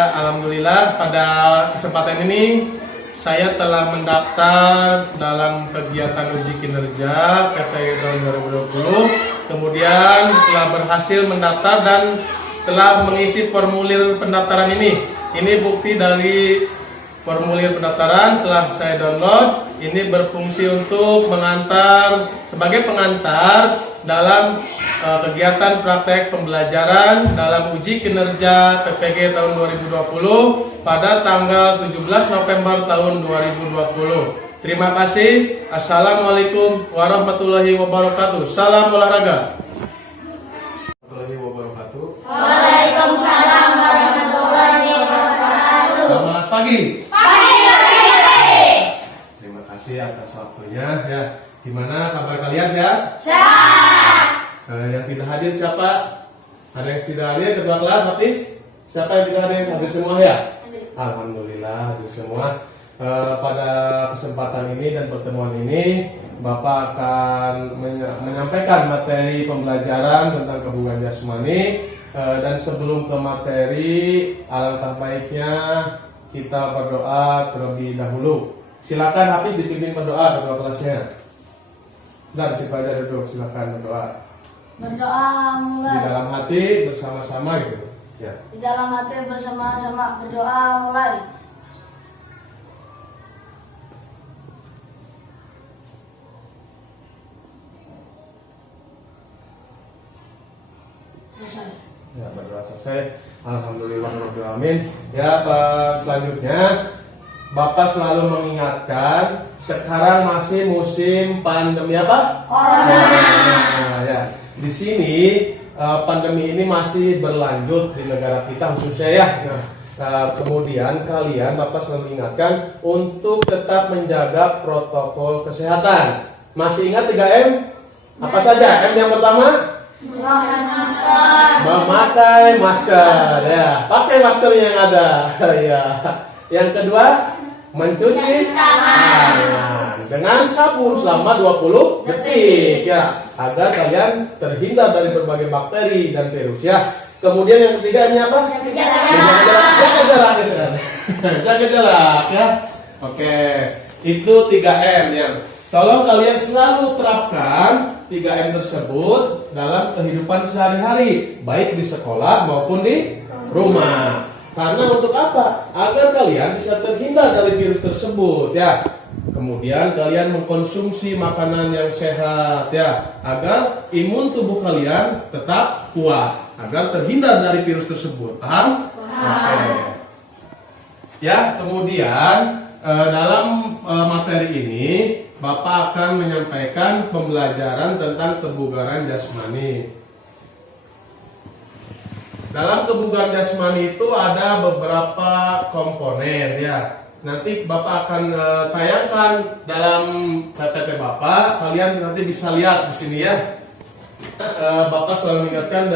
Ya, alhamdulillah pada kesempatan ini saya telah mendaftar dalam kegiatan uji kinerja PPG tahun 2020. Kemudian telah berhasil mendaftar dan telah mengisi formulir pendaftaran ini. Ini bukti dari formulir pendaftaran setelah saya download. Ini berfungsi untuk mengantar sebagai pengantar dalam kegiatan praktek pembelajaran dalam uji kinerja PPG tahun 2020 pada tanggal 17 November tahun 2020. Terima kasih. Assalamualaikum warahmatullahi wabarakatuh. Salam olahraga. Warahmatullahi wabarakatuh. Waalaikumsalam warahmatullahi wabarakatuh. Selamat pagi. Pagi. Terima kasih atas waktunya. Ya, gimana kabar kalian, sehat? Sehat. Yang tidak hadir siapa? Ada yang tidak hadir ketua kelas, Hafiz? Siapa yang tidak hadir? Hadir semua ya? Alhamdulillah hadir semua. Pada kesempatan ini dan pertemuan ini, Bapak akan menyampaikan materi pembelajaran tentang kebugaran jasmani. Dan sebelum ke materi, alangkah baiknya kita berdoa terlebih dahulu. Silakan Hafiz dipimpin berdoa ketua kelasnya. Udah, disitu aja duduk, silakan berdoa. Berdoa Di mulai. dalam hati bersama-sama gitu. Ya. Di dalam hati bersama-sama berdoa mulai. Selesai. Ya, berdoa selesai. Alhamdulillahirobbilalamin. Ya, selanjutnya Bapak selalu mengingatkan sekarang masih musim pandemi apa? Corona. Nah, ya. Di sini pandemi ini masih berlanjut di negara kita khususnya ya. Kemudian kalian Bapak selalu ingatkan untuk tetap menjaga protokol kesehatan. Masih ingat 3M? Apa saja? M yang pertama? Menggunakan masker. Memakai masker. Ya, pakai masker yang ada. Ya. Yang kedua, mencuci tangan dengan sabun selama 20 detik ya, agar kalian terhindar dari berbagai bakteri dan virus ya. Kemudian yang ketiga ini apa? Jaga jarak ya, jaga jarak ya. Oke, itu 3M ya. Tolong kalian selalu terapkan 3M tersebut dalam kehidupan sehari-hari, baik di sekolah maupun di rumah. Karena untuk apa? Agar kalian bisa terhindar dari virus tersebut ya. Kemudian kalian mengkonsumsi makanan yang sehat ya, agar imun tubuh kalian tetap kuat, agar terhindar dari virus tersebut. Paham? Oke. Ya, kemudian dalam materi ini Bapak akan menyampaikan pembelajaran tentang kebugaran jasmani. Dalam kebugaran jasmani itu ada beberapa komponen ya. Nanti Bapak akan tayangkan dalam PPT Bapak. Kalian nanti bisa lihat di sini ya. Bapak selalu mengingatkan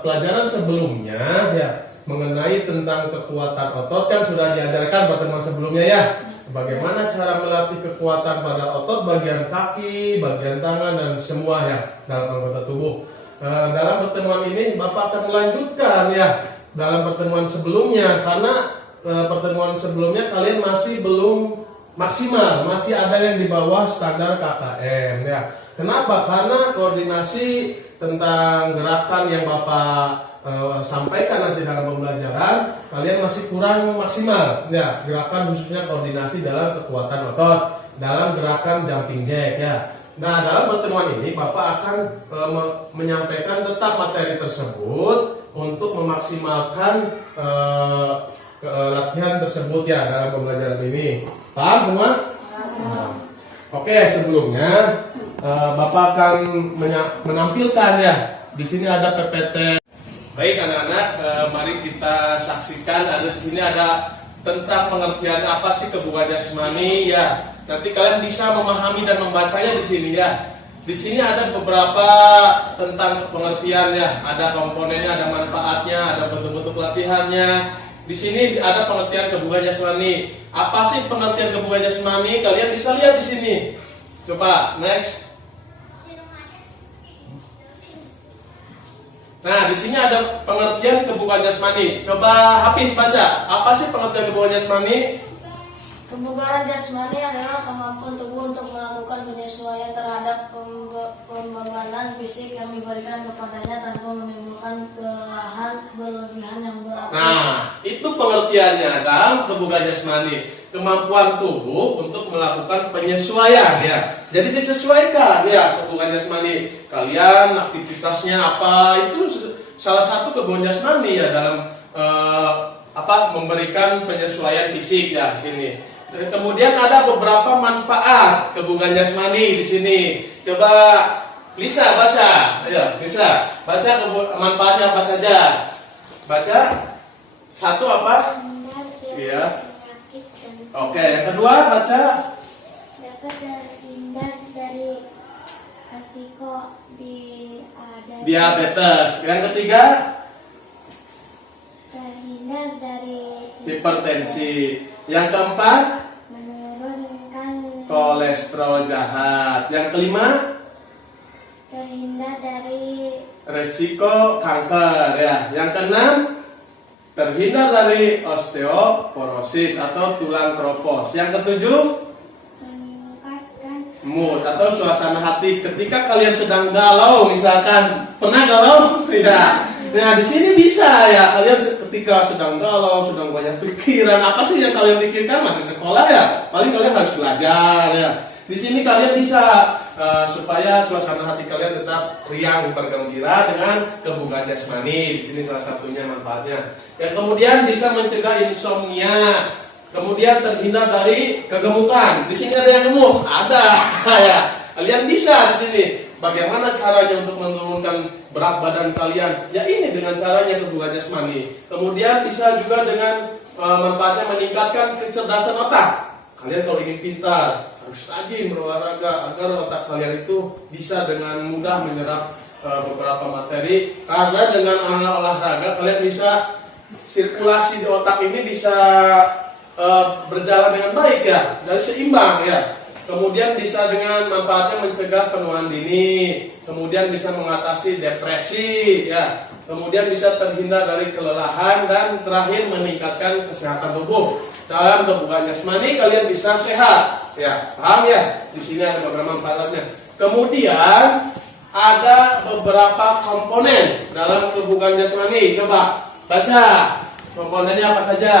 pelajaran sebelumnya ya mengenai tentang kekuatan otot kan sudah diajarkan pertemuan sebelumnya ya. Bagaimana cara melatih kekuatan pada otot bagian kaki, bagian tangan dan semua ya dalam anggota tubuh. Dalam pertemuan ini Bapak akan melanjutkan ya dalam pertemuan sebelumnya, karena pertemuan sebelumnya kalian masih belum maksimal, masih ada yang di bawah standar KKM ya. Kenapa? Karena koordinasi tentang gerakan yang Bapak sampaikan nanti dalam pembelajaran kalian masih kurang maksimal ya, gerakan khususnya koordinasi dalam kekuatan otot dalam gerakan jumping jack ya. Nah, dalam pertemuan ini Bapak akan menyampaikan tetap materi tersebut untuk memaksimalkan latihan tersebut ya dalam pembelajaran ini. Paham semua? Nah, oke, sebelumnya Bapak akan menampilkan ya. Di sini ada PPT. Baik anak-anak, mari kita saksikan. Ada di sini ada tentang pengertian apa sih kebugaran jasmani ya. Nanti kalian bisa memahami dan membacanya di sini ya. Di sini ada beberapa tentang pengertian ya. Ada komponennya, ada manfaatnya, ada bentuk-bentuk latihannya. Di sini ada pengertian kebugaran jasmani. Apa sih pengertian kebugaran jasmani? Kalian bisa lihat di sini. Coba next. Nah, di sini ada pengertian kebugaran jasmani. Coba Hafiz baca. Apa sih pengertian kebugaran jasmani? Kebugaran jasmani adalah kemampuan tubuh untuk melakukan penyesuaian terhadap pembangunan fisik yang diberikan kepadanya tanpa menimbulkan kelelahan berlebihan yang berat. Nah, itu pengertiannya dalam kebugaran jasmani. Kemampuan tubuh untuk melakukan penyesuaian ya. Jadi disesuaikan ya kebugaran jasmani. Kalian aktivitasnya apa? Itu salah satu kebugaran jasmani ya dalam memberikan penyesuaian fisik ya di sini. Dan kemudian ada beberapa manfaat kebugaran jasmani di sini. Coba Lisa baca. Ayo, Lisa, baca manfaatnya apa saja? Baca. Satu apa? Iya. Oke, yang kedua baca. Dapat terhindar dari resiko Diabetes. Yang ketiga, terhindar dari hipertensi. Yang keempat, menurunkan kolesterol jahat. Yang kelima, terhindar dari resiko kanker ya. Yang keenam, terhindar dari osteoporosis atau tulang keropos. Yang ketujuh, meningkatkan mood atau suasana hati ketika kalian sedang galau misalkan. Pernah galau? Tidak. Nah, di sini bisa ya, kalian ketika sedang galau, sedang banyak pikiran, apa sih yang kalian pikirkan? Masih sekolah ya, paling kalian harus belajar ya. Di sini kalian bisa supaya suasana hati kalian tetap riang bergembira dengan kebugaran jasmani. Di sini salah satunya manfaatnya. Yang kemudian bisa mencegah insomnia. Kemudian terhindar dari kegemukan. Di sini ada yang gemuk, ada ya. Kalian bisa di sini. Bagaimana caranya untuk menurunkan berat badan kalian? Ya ini dengan caranya kebugaran jasmani. Kemudian bisa juga dengan manfaatnya meningkatkan kecerdasan otak. Kalian kalau ingin pintar harus rajin berolahraga agar otak kalian itu bisa dengan mudah menyerap beberapa materi. Karena dengan olahraga kalian bisa sirkulasi di otak ini bisa berjalan dengan baik ya, dan seimbang ya. Kemudian bisa dengan manfaatnya mencegah penuaan dini, kemudian bisa mengatasi depresi ya, kemudian bisa terhindar dari kelelahan, dan terakhir meningkatkan kesehatan tubuh. Dalam kebugaran jasmani kalian bisa sehat ya, paham ya? Di sini ada beberapa manfaatnya. Kemudian ada beberapa komponen dalam kebugaran jasmani. Coba baca komponennya apa saja.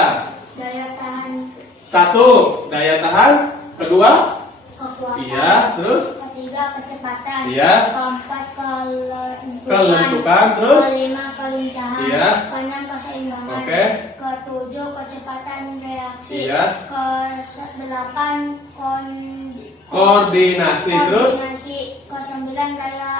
daya tahan, Satu, daya tahan. Kedua, kekuatan, iya. Terus, ketiga kecepatan, iya. keempat kelentukan. Terus, kelima kelincahan, iya. keenam keseimbangan, Oke. ketujuh kecepatan reaksi, Iya. kedelapan koordinasi. Terus, koordinasi, kesembilan daya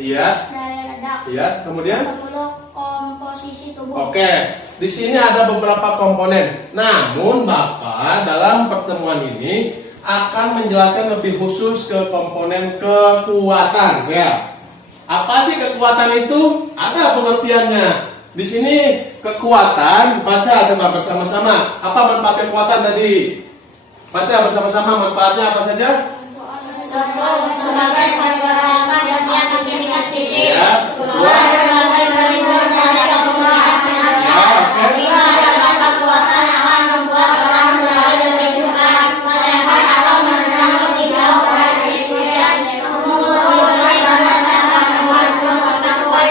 iya. ledak, Iya. Kemudian, kesepuluh komposisi tubuh. oke. Di sini ada beberapa komponen. Namun Bapak dalam pertemuan ini akan menjelaskan lebih khusus ke komponen kekuatan ya. Apa sih kekuatan itu? Ada pengertiannya. Di sini kekuatan, baca coba bersama-sama. Apa manfaat kekuatan tadi? Baca bersama-sama manfaatnya apa saja? Sebagai pergerakan dan aktivitas fisik. Ya. Kedua, sebagai pelindung dari kekurangan cedera. Ya, oke. Ketiga, adalah kekuatan yang akan membuat orang berlari lebih cepat, melempar atau menendang lebih jauh dari kesulitan, memukul dari batas yang akan membuat peserta kuat.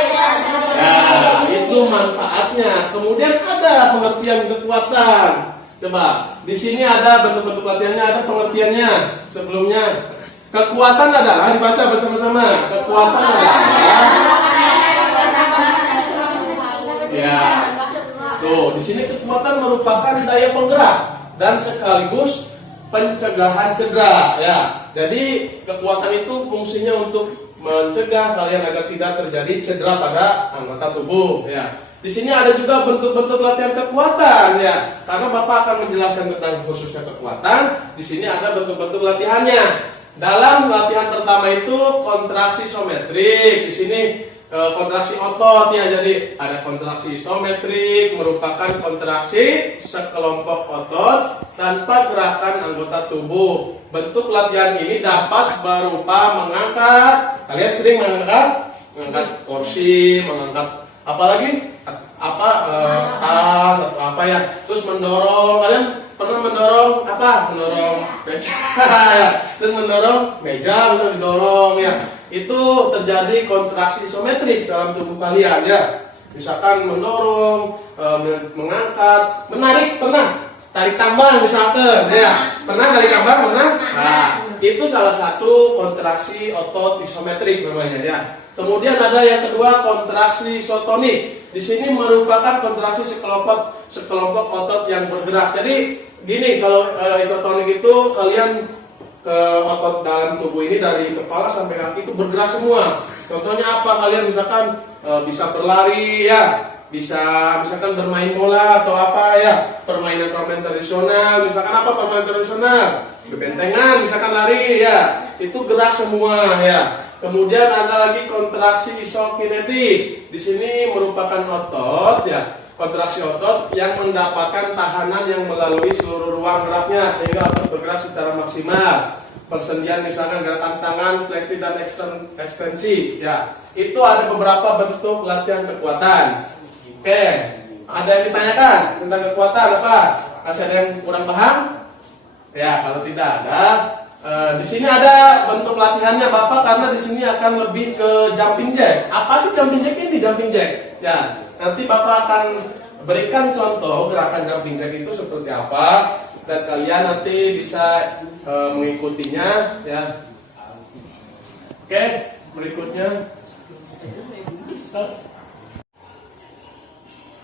Ya, itu manfaatnya. Kemudian ada pengertian kekuatan. Coba, di sini ada bentuk-bentuk latihannya, ada pengertiannya. Sebelumnya, kekuatan adalah dibaca bersama-sama. Kekuatan adalah ya. Tuh, di sini kekuatan merupakan daya penggerak dan sekaligus pencegahan cedera ya. Jadi kekuatan itu fungsinya untuk mencegah kalian agar tidak terjadi cedera pada anggota tubuh ya. Di sini ada juga bentuk-bentuk latihan kekuatan ya. Karena Bapak akan menjelaskan tentang khususnya kekuatan, di sini ada bentuk-bentuk latihannya. Dalam latihan pertama itu kontraksi isometrik. Di sini kontraksi otot ya. Jadi ada kontraksi isometrik, merupakan kontraksi sekelompok otot tanpa gerakan anggota tubuh. Bentuk latihan ini dapat berupa mengangkat. Kalian sering mengangkat kursi, mengangkat Apalagi tas atau apa ya. Terus mendorong, kalian pernah mendorong apa? Mendorong meja ya. Terus mendorong meja, bisa didorong ya. Itu terjadi kontraksi isometrik dalam tubuh kalian ya. Misalkan mendorong, mengangkat, menarik, pernah? Tarik tambang misalkan ya. Pernah tarik tambang? Pernah? Nah, itu salah satu kontraksi otot isometrik namanya ya. Kemudian ada yang kedua, kontraksi isotonik. Di sini merupakan kontraksi sekelompok otot yang bergerak. Jadi gini, kalau isotonik itu kalian ke otot dalam tubuh ini dari kepala sampai kaki itu bergerak semua. Contohnya apa? Kalian misalkan bisa berlari ya, bisa misalkan bermain bola atau apa ya, permainan tradisional. Misalkan apa permainan tradisional? Bebentengan, misalkan lari ya, itu gerak semua ya. Kemudian ada lagi kontraksi isokinetik. Di sini merupakan otot ya, kontraksi otot yang mendapatkan tahanan yang melalui seluruh ruang geraknya sehingga otot bergerak secara maksimal. Persendian misalkan gerakan tangan, fleksi dan ekstensi ya. Itu ada beberapa bentuk latihan kekuatan. Oke, ada yang ditanyakan tentang kekuatan apa? Masih ada yang kurang paham? Ya, kalau tidak ada, di sini ada bentuk latihannya Bapak, karena di sini akan lebih ke jumping jack. Apa sih jumping jack ini? Jumping jack. Ya, nanti Bapak akan berikan contoh gerakan jumping jack itu seperti apa, dan kalian nanti bisa mengikutinya ya. Oke, berikutnya.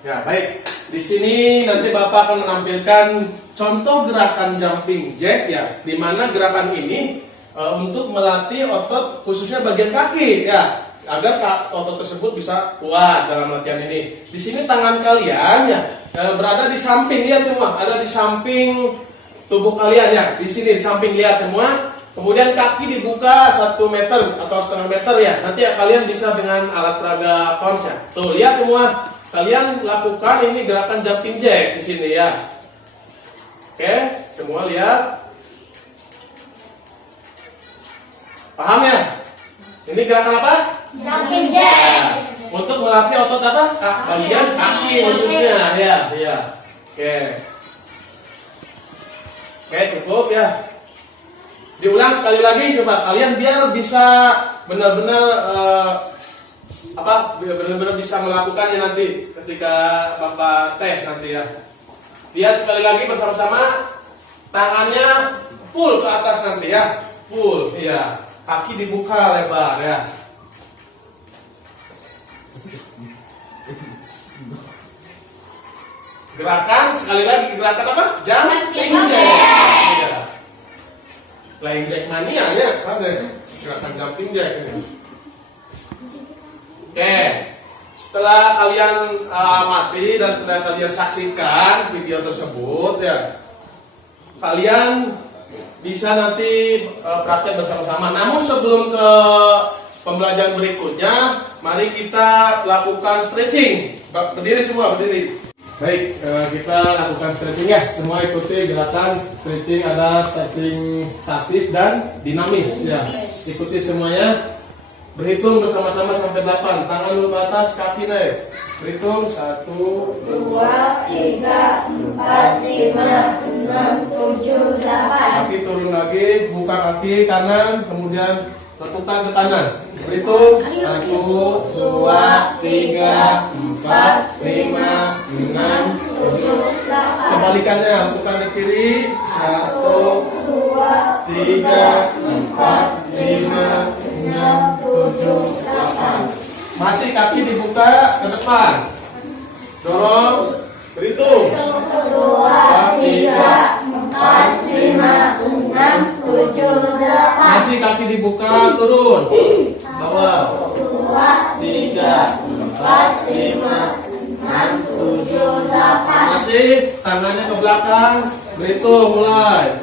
Ya, baik. Di sini nanti Bapak akan menampilkan contoh gerakan jumping jack ya, di mana gerakan ini untuk melatih otot khususnya bagian kaki ya, agar otot tersebut bisa kuat dalam latihan ini. Di sini tangan kalian ya berada di samping, lihat semua, ada di samping tubuh kalian ya. Di sini di samping, lihat semua. Kemudian kaki dibuka 1 meter atau setengah meter ya. Nanti kalian bisa dengan alat peraga pons ya. Tuh, lihat semua. Kalian lakukan ini gerakan jumping jack di sini ya. Oke, semua lihat. Paham ya? Ini gerakan apa? Jumping jack. Nah, untuk melatih otot apa? Bagian kaki khususnya ya, ya. Oke. Oke, cukup ya. Diulang sekali lagi coba kalian biar bisa benar-benar benar-benar bisa melakukannya nanti ketika Bapak tes nanti ya. Lihat sekali lagi bersama-sama, tangannya full ke atas nanti ya, full, iya. Kaki dibuka lebar ya. Gerakan sekali lagi, gerakan apa? Jumping jack. Flying jack mania ya, ada gerakan jumping jack ini. Oke, setelah kalian amati dan setelah kalian saksikan video tersebut ya, kalian bisa nanti praktek bersama-sama. Namun sebelum ke pembelajaran berikutnya, mari kita lakukan stretching. Berdiri semua, berdiri. Baik, kita lakukan stretching ya. Semua ikuti gerakan stretching, ada stretching statis dan dinamis ya. Ikuti semuanya. Berhitung bersama-sama sampai 8. Tangan dulu ke atas, kaki naik. Berhitung 1, 2, 3, 4, 5, 6, 7, 8. Kaki turun lagi, buka kaki kanan, kemudian letakkan ke kanan. Berhitung 1, 2, 3, 4, 5, 6, 7, 8. Kebalikannya, lakukan ke kiri. 1, 2, 3, 4, 5, 6, 7, 8. Masih kaki dibuka ke depan. Dorong. Berhitung 2, 3, 4, 5, 6, 7, 8. Masih kaki dibuka, turun. Bawah. 2, 3, 4, 5, 6, 7, 8. Masih tangannya ke belakang. Berhitung mulai.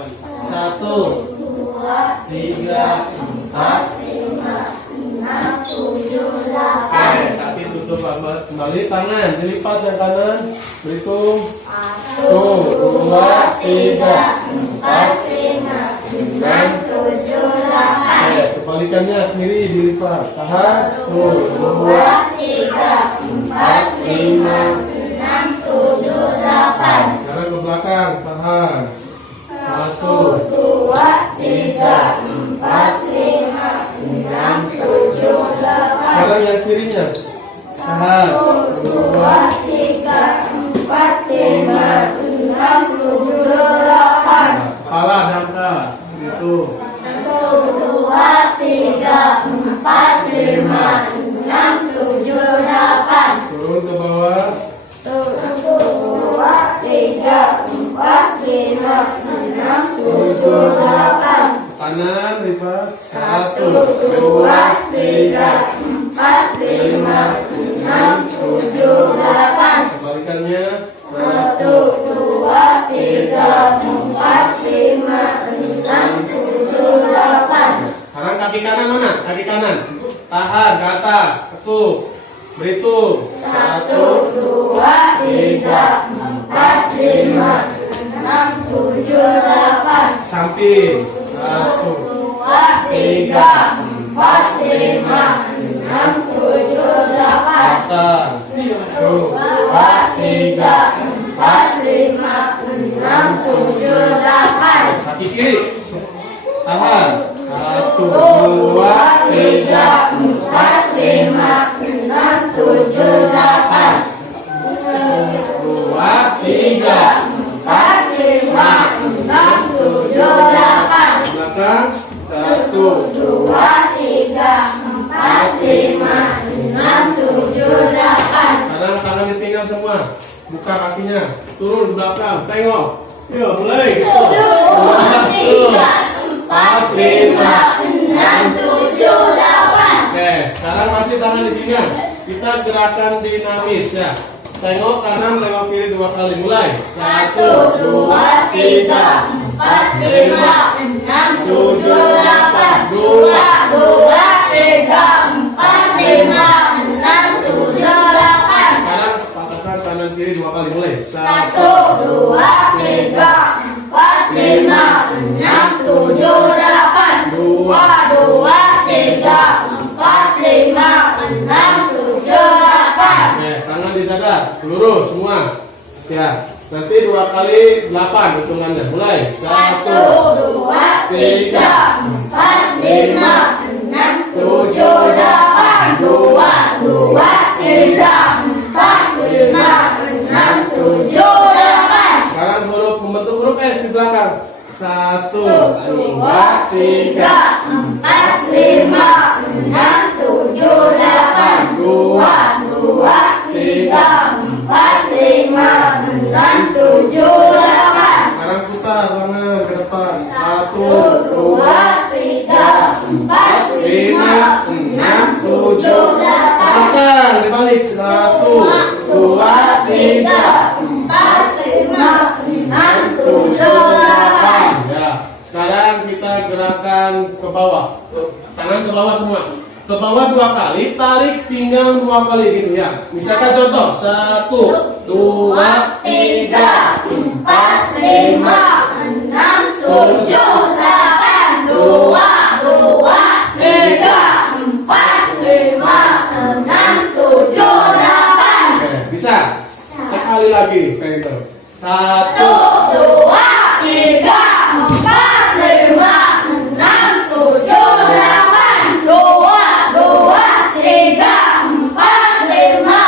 1, 2, 3, 4. 5, 6, 7, 8. Oke, kaki tutup kembali, tangan dilipat yang kanan. Berhitung 1, 2, 3, 4, 5, 6, 7, 8. Oke, kebalikannya kiri dilipat. Tahan. 2, 3, 4, lima, enam, tujuh, delapan. Sekarang ke belakang, tahan. 1, Dua, tiga, empat, lima, enam, tujuh, delapan. sekarang yang kirinya. Tahan. 2, 3, 4, 5, 6, 7, 8. Kepala diangkat. Itu. 2, 3, 4, 5, 6, 7, 8. Turun ke bawah. 2, 3, 4, 5, 6, 7, 8. Kanan lipat. 1, 2, 3, 4, 5, 6, 7, 8. Kebalikannya. 1, 2, 3, 4, 5, 6, 7, 8. Sekarang kaki kanan mana? Kaki kanan. Tahan ke atas. Ketuk. Berhitung. 1, 2, 3, 4, 5, 6, 7, 8. Samping. 1, 2, 3, 4, 5, 6, 7, 8. belakang. 2, 3, 4, 5, 6, 7, 8. Kaki kiri. Tahan. 1, 2, 2, 3, 4, 5, 6, 7, 8. 2, 3. 4, 5, 6, 7, 8. Belakang. 1, 2, 3, 4, 5, 6, 7, 8. Sekarang tangan di pinggang semua. Buka kakinya. Turun ke belakang. Tengok. Yuk mulai. 4, 5. 6, 7, 8. Oke, sekarang masih tangan di pinggang. Kita gerakan dinamis ya. Tengok kanan lewat kiri 2 kali. Mulai. 1, 2, 3, 4, 5, 6, 7, 8. 2, 2, 3, 4, 5, 6, 7, 8. Sekarang patahkan kanan kiri 2 kali. Mulai. 1, 2, 3, 4, 5, 6, 7, 8. 2, 2, 3, 4, 5, 6, 7, 8. Oke, tangan di dada. Lurus semua. Ya. Nanti 2 kali 8 hitungannya. Mulai. 1, 1, 2, 3, 4, 5, 6, 7, 8. 2, 2, 3, 4, 5, 6, 7, 8. Sekarang huruf membentuk huruf S di belakang. 1, 2, 3, 4, 5, 6, 7, 8. 2, 2, 3, 4, 5, 6, 7, 8. Sekarang putar tangan ke depan. 1, 2, 3, 4, 5, 6, 7, 8. belakang dibalik. 1, 2, 3. 4, 5, 6, 7, 8. Ya. Sekarang kita gerakan ke bawah. Tangan ke bawah semua. Ke bawah 2 kali, tarik pinggang 2 kali gitu ya. Misalkan contoh 1, 2, 3, 4, 5, 6, 7, 8. 2, 2, 3, 4, 5, 6, 7, 8. Oke, bisa. Sekali lagi kayak gitu. 1, 2, 3, 4, 5, 6, 7, 8. 2, 2, 3, 4, 5,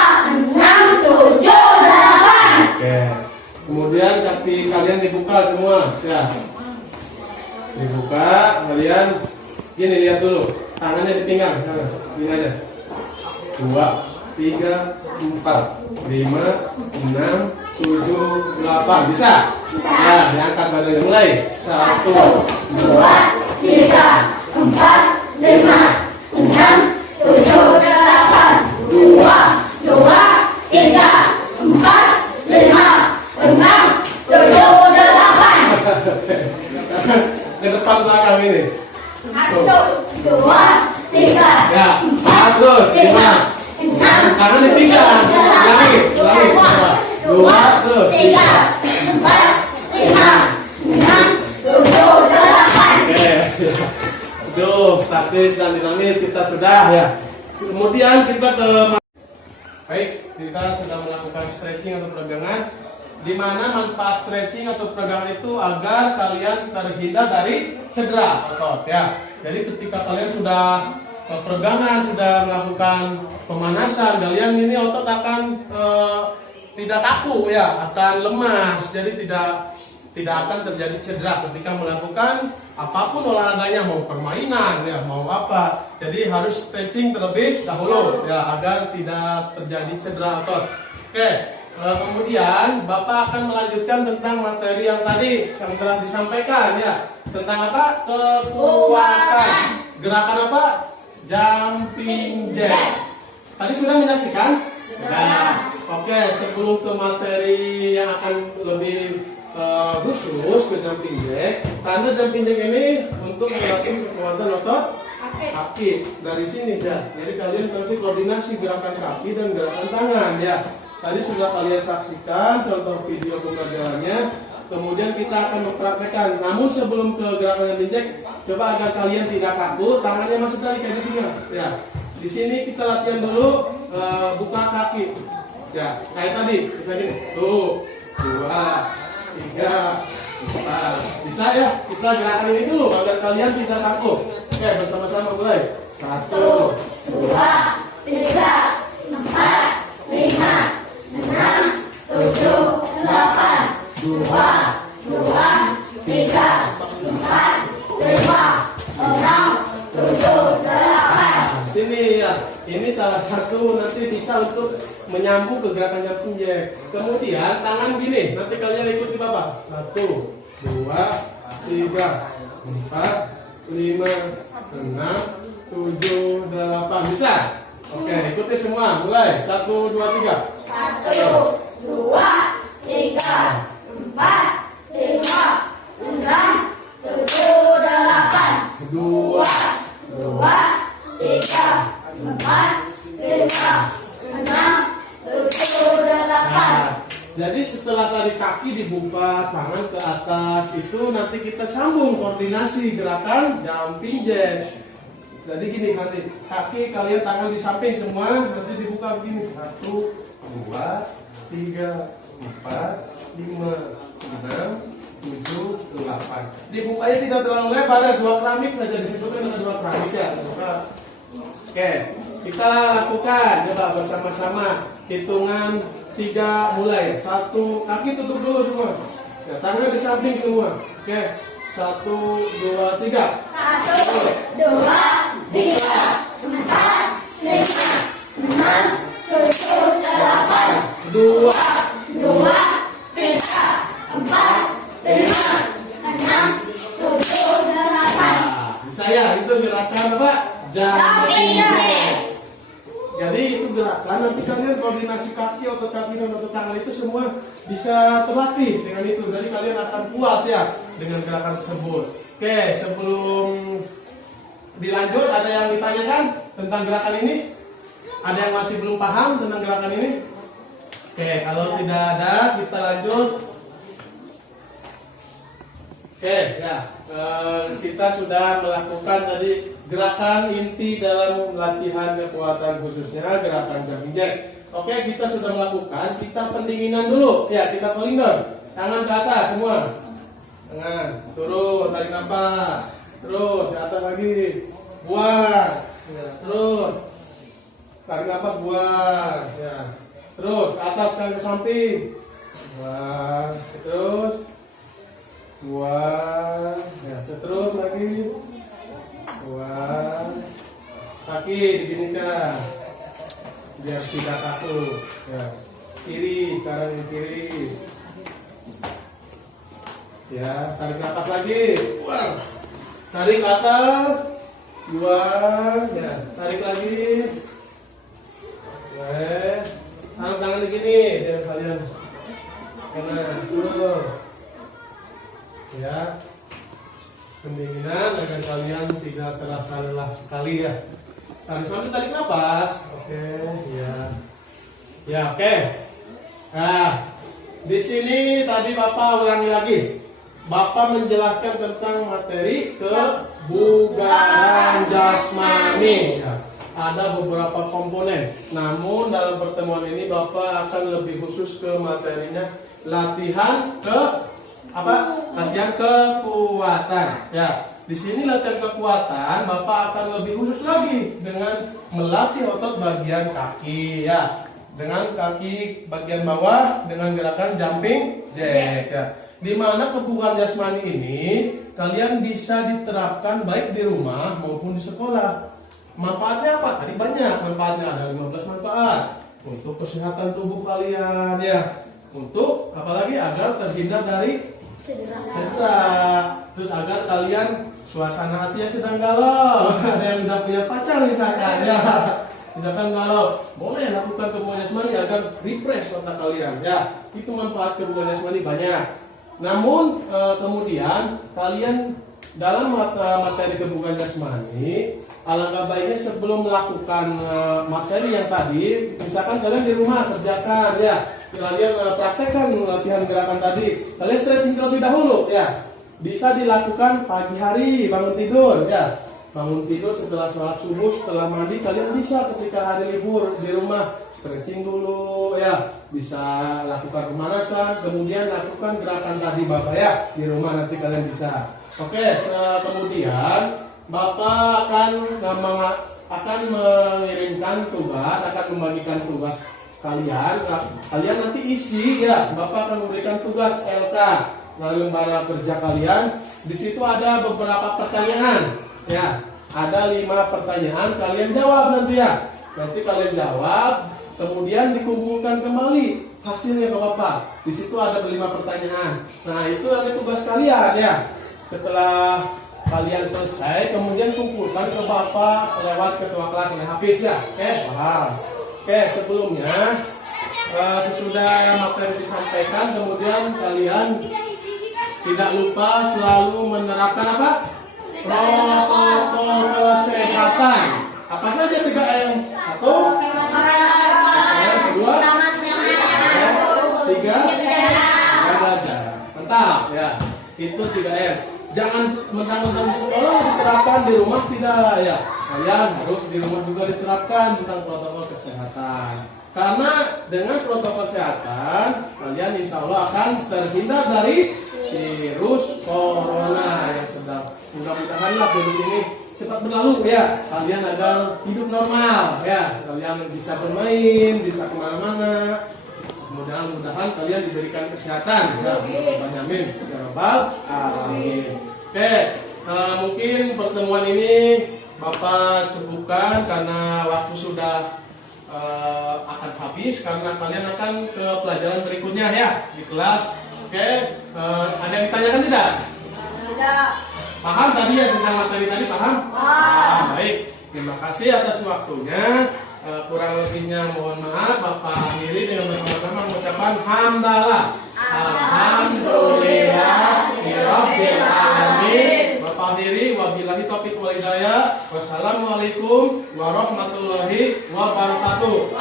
6, 7, 8. oke. Kemudian kaki kalian dibuka semua, ya. Dibuka, kalian gini lihat dulu. Tangannya di pinggang, sana. Gini aja. 2, 3, 4, 5, 6, 7, 8. Bisa? Ya, diangkat badannya. Mulai. 1, 2, 3, 4, 5, 6, 7, 8. 2, 2, 3, 4, 5, 6, 7, 8. ke depan belakang ini. 1, 2, 3, Ya, 4 terus. 5. Tangan di pinggang. Ulangi, ulangi. 2 terus. 3, 4, 5, 6, 7, 8. Oke. Aduh, statis dan dinamis kita sudah ya. Kemudian kita ke Baik, kita sudah melakukan stretching atau peregangan. Di mana manfaat stretching atau peregangan itu agar kalian terhindar dari cedera otot ya. Jadi ketika kalian sudah peregangan, sudah melakukan pemanasan, kalian ini otot akan tidak kaku ya, akan lemas. Jadi tidak akan terjadi cedera ketika melakukan apapun olahraganya, mau permainan ya, mau apa. Jadi harus stretching terlebih dahulu ya agar tidak terjadi cedera otot. Oke, kemudian Bapak akan melanjutkan tentang materi yang tadi yang telah disampaikan ya. Tentang apa? Kekuatan. Gerakan apa? Jumping jack. Tadi sudah menyaksikan? Sudah. Oke, sebelum ke materi yang akan lebih khusus ke jumping jack, karena jumping jack ini untuk melatih kekuatan otot kaki dari sini ya. Jadi kalian nanti koordinasi gerakan kaki dan gerakan tangan ya. Tadi sudah kalian saksikan contoh video pembelajarannya. Kemudian kita akan mempraktekkan. Namun sebelum ke gerakan jumping jack, coba agar kalian tidak kaku, tangannya masuk tadi kayak gitu ya. Di sini kita latihan dulu buka kaki. Ya, kayak tadi, bisa gini. Tuh, 2, 3, 4. Bisa ya? Kita gerakan ini dulu agar kalian tidak kaku. Oke, bersama-sama mulai. 1, 2, 3, 4, 5, 6, 7, 8, 2, 3, 4, 5, 6, 7, 8. Sini ya. Ini salah satu nanti bisa untuk menyambung ke gerakan jumping jack. Kemudian tangan gini, nanti kalian ikuti Bapak. 1, 2, 3, 4, 5, 6, 7, 8. Bisa? Oke, ikuti semua. Mulai. 1, 2, 3. 1, 2, 3, 4, 5, 6, 7, 8. 2, 2, 3, 4, 5, 6, 7, 8. Jadi setelah tadi kaki dibuka, tangan ke atas, itu nanti kita sambung koordinasi gerakan jumping jack. Jadi gini, nanti kaki kalian tangan di samping semua, nanti dibuka begini. 1, 2, 3, 4, 5, 6, 7, 8. Dibukanya tidak terlalu lebar ya, 2 keramik saja, disebutkan dengan 2 keramik ya. Oke, kita lakukan coba bersama-sama. Hitungan 3 mulai. 1, kaki tutup dulu semua. Ya, tangan di samping semua. Oke, 1, 2, 3. 1, 2, 3, 4, 5, 6, 7, 8. 2, 2, 3, 4, 5, 6, 7, 8. bisa ya, itu gerakan apa? Jumping jack. Jadi itu gerakan, nanti kalian koordinasi kaki, otot kaki dan otot tangan itu semua bisa terlatih dengan itu. Jadi kalian akan kuat ya dengan gerakan tersebut. Oke, sebelum dilanjut, ada yang ditanyakan tentang gerakan ini? Ada yang masih belum paham tentang gerakan ini? Oke, kalau tidak ada, kita lanjut. Oke, ya, kita sudah melakukan tadi gerakan inti dalam latihan kekuatan khususnya gerakan jumping jack. Oke, kita sudah melakukan, kita pendinginan dulu. Ya, kita pelindung. Tangan ke atas semua. Tangan, turun, tarik nafas. Terus, ke atas lagi. Buang. Ya, terus. Tarik nafas, buang. Ya. Terus, ke atas ke samping. Buang. Terus. Buang. Ya, terus lagi. Buang. Kaki diginikan biar tidak kaku. Ya. Kiri, kanan kiri. Ya, tarik nafas lagi. Buang. Tarik ke atas. Buang. Ya, tarik lagi. Tangan begini ya kalian. Kanan, terus. Ya. Pendinginan agar kalian tidak terasa lelah sekali ya. Sambil tarik nafas. Oke, ya. Ya, oke. Nah, di sini tadi Bapak ulangi lagi. Bapak menjelaskan tentang materi kebugaran jasmani. Ya. ada beberapa komponen. Namun dalam pertemuan ini Bapak akan lebih khusus ke materinya latihan latihan kekuatan. Ya, di sini latihan kekuatan Bapak akan lebih khusus lagi dengan melatih otot bagian kaki ya. Dengan kaki bagian bawah dengan gerakan jumping jack ya. Di mana kebugaran jasmani ini kalian bisa diterapkan baik di rumah maupun di sekolah. Manfaatnya apa? Tadi banyak manfaatnya, ada 15 manfaat untuk kesehatan tubuh kalian ya. Untuk apalagi agar terhindar dari cedera. Terus agar kalian suasana hati yang sedang galau, ada yang udah punya pacar misalkan ya. Misalkan galau, boleh lakukan kebugaran jasmani agar refresh otak kalian ya. Itu manfaat kebugaran jasmani banyak. Namun kemudian kalian dalam materi kebugaran jasmani, alangkah baiknya sebelum melakukan materi yang tadi, misalkan kalian di rumah kerjakan ya, kalian praktekkan latihan gerakan tadi, kalian stretching terlebih dahulu ya. Bisa dilakukan pagi hari bangun tidur ya. Bangun tidur setelah sholat subuh, setelah mandi, kalian bisa ketika hari libur di rumah stretching dulu ya. Bisa lakukan pemanasan, kemudian lakukan gerakan tadi Bapak ya di rumah, nanti kalian bisa. Oke, kemudian Bapak akan mengirimkan tugas, akan membagikan tugas kalian. Kalian nanti isi ya. Bapak akan memberikan tugas LK melalui lembaga kerja kalian. Di situ ada beberapa pertanyaan. Ya, ada 5 pertanyaan, kalian jawab nanti ya. Nanti kalian jawab, kemudian dikumpulkan kembali hasilnya ke Bapak. Di situ ada 5 pertanyaan. Nah, itu nanti tugas kalian ya. Setelah kalian selesai, kemudian kumpulkan ke Bapak lewat ketua kelas oleh Hafiz ya. Oke, paham. Oke, sebelumnya sesudah materi disampaikan, kemudian kalian tidak lupa selalu menerapkan apa? Protokol kesehatan. Apa saja 3M? 1, kedua, 3, jaga jarak. Mantap ya. Itu 3M. Jangan mentang-mentang sekolah diterapkan di rumah tidak ya. Kalian harus di rumah juga diterapkan tentang protokol kesehatan. Karena dengan protokol kesehatan kalian insya Allah akan terhindar dari virus corona yang sedang. Mudah-mudahanlah virus ini cepat berlalu ya. Kalian agar hidup normal ya. Kalian bisa bermain, bisa kemana-mana. Mudah-mudahan kalian diberikan kesehatan. Ya, amin. Ya Rabbal alamin. Oke, mungkin pertemuan ini Bapak cukupkan karena waktu sudah akan habis, karena kalian akan ke pelajaran berikutnya ya di kelas. Oke, ada yang ditanyakan tidak? Tidak. Paham tadi ya tentang materi tadi, paham? Paham. Baik, terima kasih atas waktunya. Kurang lebihnya mohon maaf. Bapak akhiri dengan bersama-sama mengucapkan hamdalah. Alhamdulillahirabbil alamin. Bapak akhiri wabillahi taufiq wal hidayah. Wassalamualaikum warahmatullahi wabarakatuh.